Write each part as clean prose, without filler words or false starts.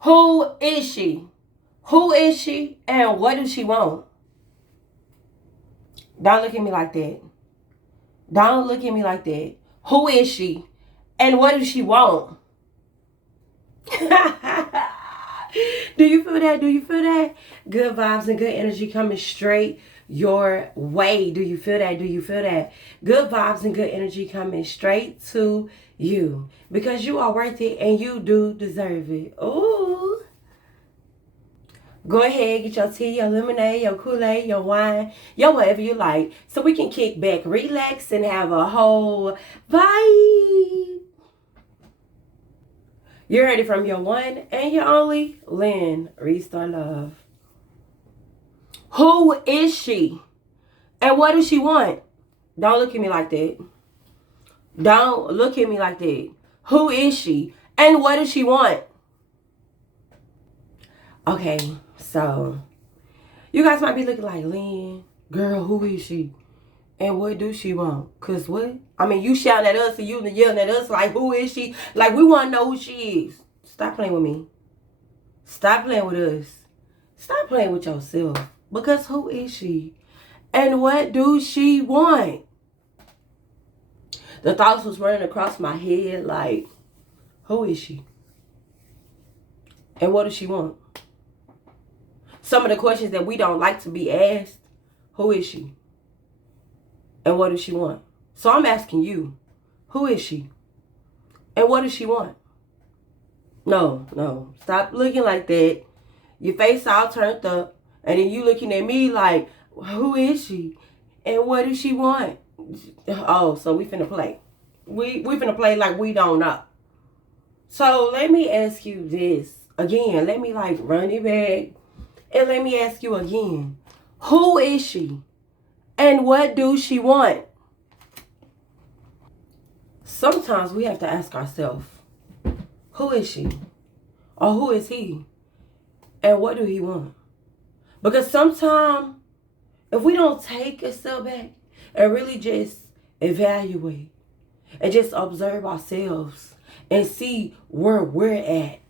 Who is she? Who is she and what does she want? Don't look at me like that. Don't look at me like that. Who is she and what does she want? Do you feel that? Do you feel that? Good vibes and good energy coming straight your way. Do you feel that? Do you feel that? Good vibes and good energy coming straight to you. Because you are worth it and you do deserve it. Ooh. Go ahead, get your tea, your lemonade, your Kool-Aid, your wine, your whatever you like. So we can kick back, relax, and have a whole vibe. You heard it from your one and your only, Lynn Restart Love. Who is she? And what does she want? Don't look at me like that. Don't look at me like that. Who is she? And what does she want? Okay, so you guys might be looking like, Lynn, girl, who is she? And what do she want? Cause what? I mean, you shouting at us and you yelling at us like, who is she? Like, we want to know who she is. Stop playing with me. Stop playing with us. Stop playing with yourself. Because who is she? And what do she want? The thoughts was running across my head like, who is she? And what does she want? Some of the questions that we don't like to be asked, who is she? And what does she want? So I'm asking you, who is she? And what does she want? No. Stop looking like that. Your face all turned up. And then you looking at me like, who is she? And what does she want? Oh, so we finna play. We finna play like we don't know. So let me ask you this again. Let me like run it back. And let me ask you again. Who is she? And what do she want? Sometimes we have to ask ourselves, who is she? Or who is he? And what do he want? Because sometimes, if we don't take a step back and really just evaluate and just observe ourselves and see where we're at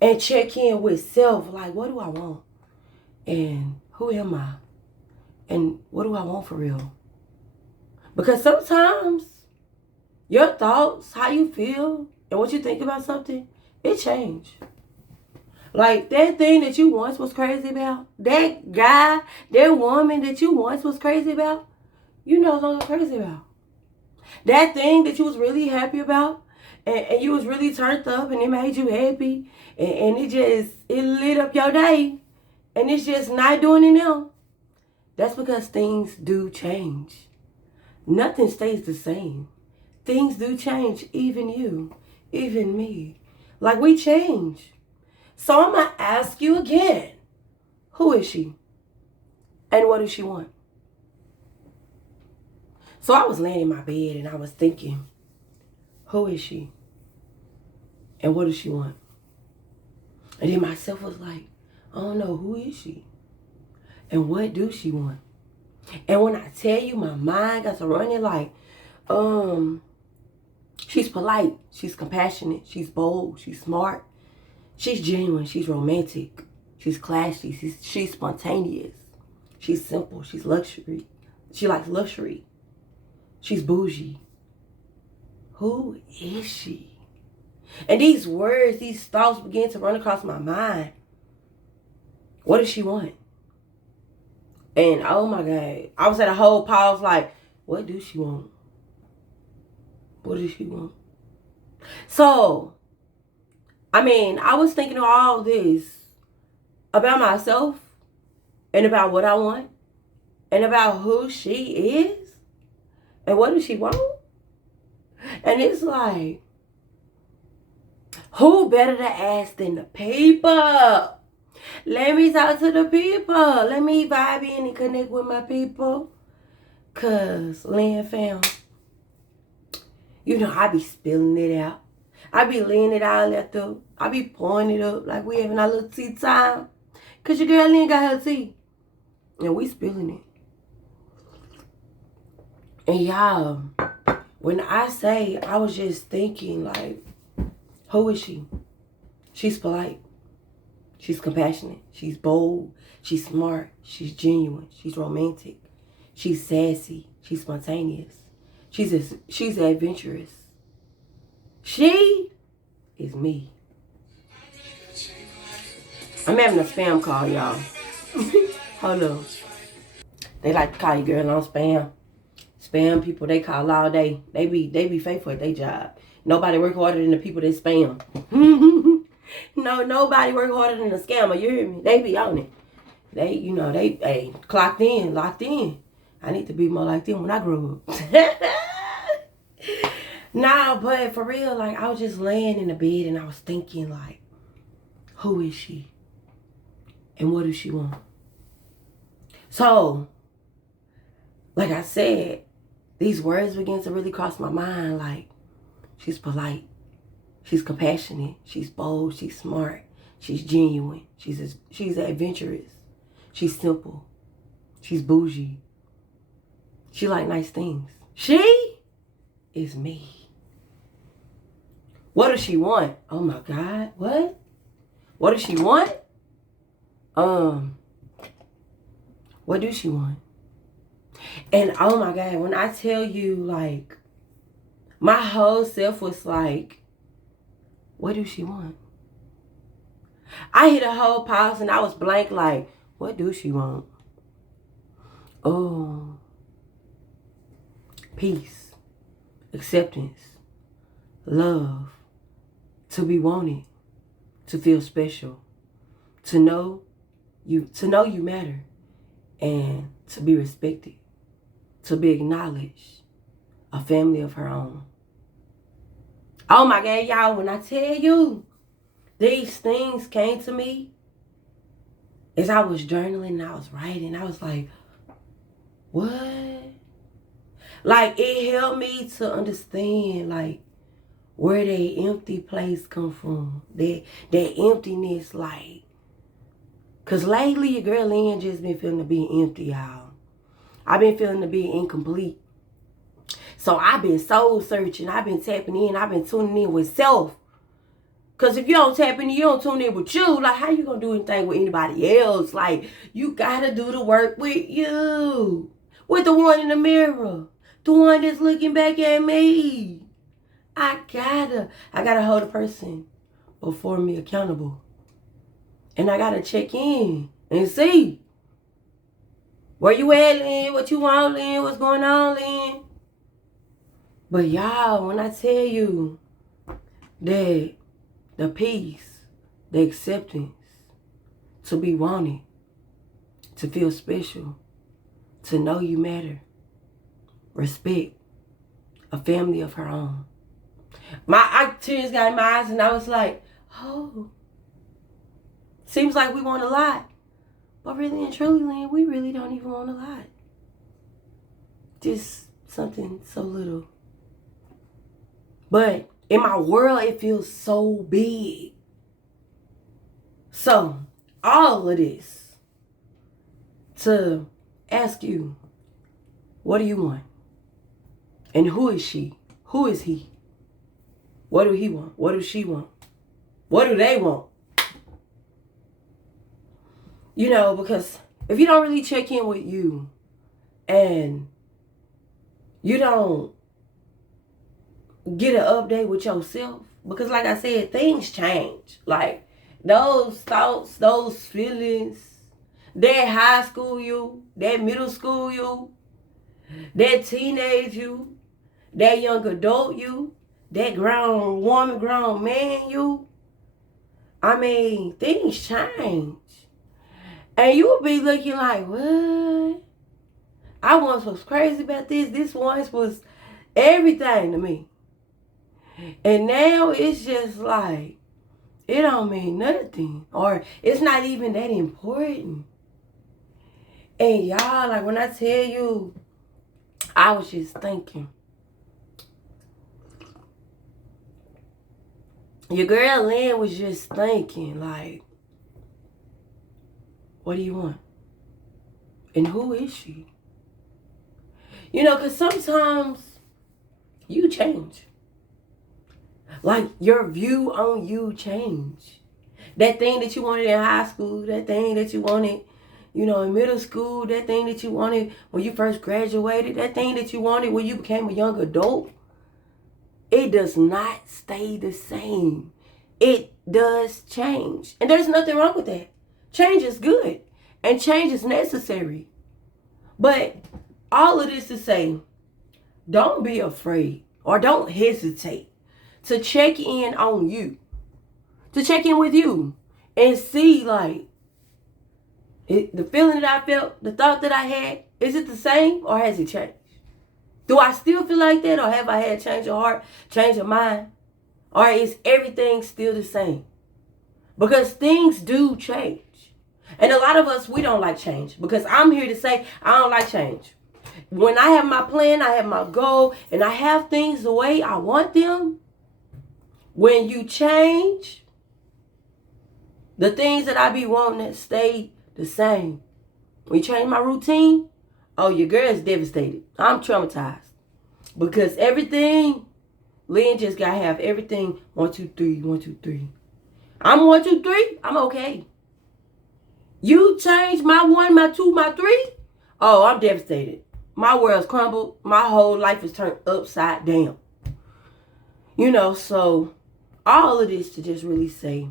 and check in with self, like, what do I want? And who am I? And what do I want for real? Because sometimes your thoughts, how you feel, and what you think about something, it change. Like that thing that you once was crazy about, that guy, that woman that you once was crazy about, you no longer crazy about. That thing that you was really happy about, and you was really turned up, and it made you happy, and it lit up your day, and it's just not doing it now. That's because things do change. Nothing stays the same. Things do change, even you, even me. Like we change. So I'm going to ask you again, who is she? And what does she want? So I was laying in my bed and I was thinking, who is she? And what does she want? And then myself was like, I don't know, who is she? And what do she want? And when I tell you, my mind got to running like, she's polite, she's compassionate, she's bold, she's smart, she's genuine, she's romantic, she's classy, she's spontaneous, she's simple, she's luxury, she likes luxury, she's bougie. Who is she? And these words, these thoughts began to run across my mind. What does she want? And oh my God, I was at a whole pause like, what does she want? What does she want? So, I mean, I was thinking of all this about myself and about what I want and about who she is and what does she want? And it's like, who better to ask than the people? Let me talk to the people. Let me vibe in and connect with my people. Cause Lynn fam, you know, I be spilling it out. I be laying it all out there. I be pouring it up like we having our little tea time. Cause your girl Lynn got her tea. And we spilling it. And y'all, when I say, I was just thinking like, who is she? She's polite. She's compassionate. She's bold. She's smart. She's genuine. She's romantic. She's sassy. She's spontaneous. She's adventurous. She is me. I'm having a spam call, y'all. Hold on. They like to call you girl on spam. Spam people, they call all day. They be faithful at their job. Nobody work harder than the people that spam. No, nobody work harder than the scammer. You hear me? They be on it. They clocked in, locked in. I need to be more like them when I grow up. Nah, but for real, like, I was just laying in the bed and I was thinking, like, who is she? And what does she want? So, like I said, these words began to really cross my mind. Like, she's polite. She's compassionate. She's bold. She's smart. She's genuine. She's adventurous. She's simple. She's bougie. She like nice things. She is me. What does she want? Oh my God. What? What does she want? What do she want? And oh my God, when I tell you, like, my whole self was like, what do she want? I hit a whole pause and I was blank, like, what do she want? Oh, peace, acceptance, love, to be wanted, to feel special, to know you matter, and to be respected, to be acknowledged, a family of her own. Oh my God, y'all, when I tell you, these things came to me as I was journaling and I was writing. I was like, what? Like, it helped me to understand, like, where that empty place come from. That emptiness, like, because lately your girl Lynn just been feeling to be empty, y'all. I've been feeling to be incomplete. So I've been soul searching. I've been tapping in. I've been tuning in with self. Because if you don't tap in, you don't tune in with you. Like, how you going to do anything with anybody else? Like, you got to do the work with you. With the one in the mirror. The one that's looking back at me. I gotta hold a person before me accountable. And I gotta check in and see. Where you at, Lynn? What you want, Lynn? What's going on, Lynn? But y'all, when I tell you that the peace, the acceptance, to be wanted, to feel special, to know you matter, respect, a family of her own. My tears got in my eyes and I was like, oh, seems like we want a lot. But really and truly, Lynn, we really don't even want a lot. Just something so little. But in my world, it feels so big. So, all of this to ask you, what do you want? And who is she? Who is he? What do he want? What does she want? What do they want? You know, because if you don't really check in with you and you don't get an update with yourself, because like I said, things change. Like, those thoughts, those feelings, that high school you, that middle school you, that teenage you, that young adult you, that grown woman, grown man you. I mean, things change. And you will be looking like, what? I once was crazy about this. This once was everything to me. And now it's just like, it don't mean nothing. Or it's not even that important. And y'all, like, when I tell you, I was just thinking. Your girl Lynn was just thinking, like, what do you want? And who is she? You know, because sometimes you change. Like, your view on you change. That thing that you wanted in high school, that thing that you wanted, in middle school, that thing that you wanted when you first graduated, that thing that you wanted when you became a young adult, it does not stay the same. It does change. And there's nothing wrong with that. Change is good. And change is necessary. But all of this to say, don't be afraid or don't hesitate to check in on you. To check in with you and see, like, the feeling that I felt, the thought that I had, is it the same or has it changed? Do I still feel like that, or have I had change of heart, change of mind? Or is everything still the same? Because things do change. And a lot of us, we don't like change. Because I'm here to say, I don't like change. When I have my plan, I have my goal, and I have things the way I want them, when you change, the things that I be wanting to stay the same. When you change my routine, oh, your girl is devastated. I'm traumatized. Because everything, Lynn just got to have everything 1, 2, 3, 1, 2, 3. I'm 1, 2, 3. I'm okay. You change my 1, my 2, my 3. Oh, I'm devastated. My world's crumbled. My whole life is turned upside down. So all of this to just really say,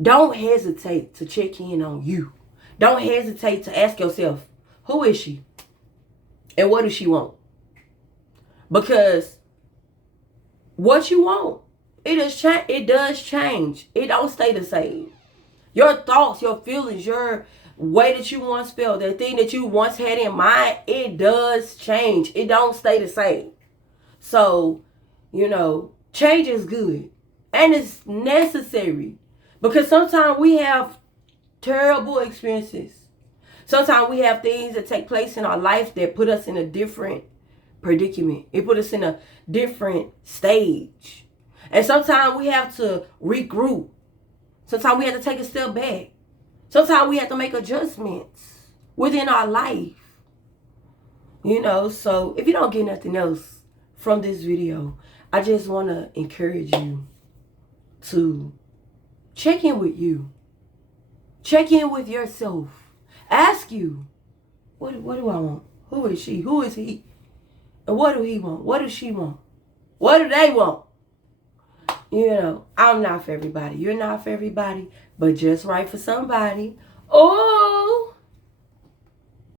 don't hesitate to check in on you. Don't hesitate to ask yourself, who is she? And what does she want? Because what you want, it does change. It don't stay the same. Your thoughts, your feelings, your way that you once felt, that thing that you once had in mind, it does change. It don't stay the same. So, change is good. And it's necessary. Because sometimes we have terrible experiences. Sometimes we have things that take place in our life that put us in a different predicament. It put us in a different stage. And sometimes we have to regroup. Sometimes we have to take a step back. Sometimes we have to make adjustments within our life. So if you don't get nothing else from this video, I just want to encourage you to check in with you. Check in with yourself. Ask you, what do I want? Who is she? Who is he? And what do he want? What does she want? What do they want? I'm not for everybody. You're not for everybody. But just right for somebody. Oh!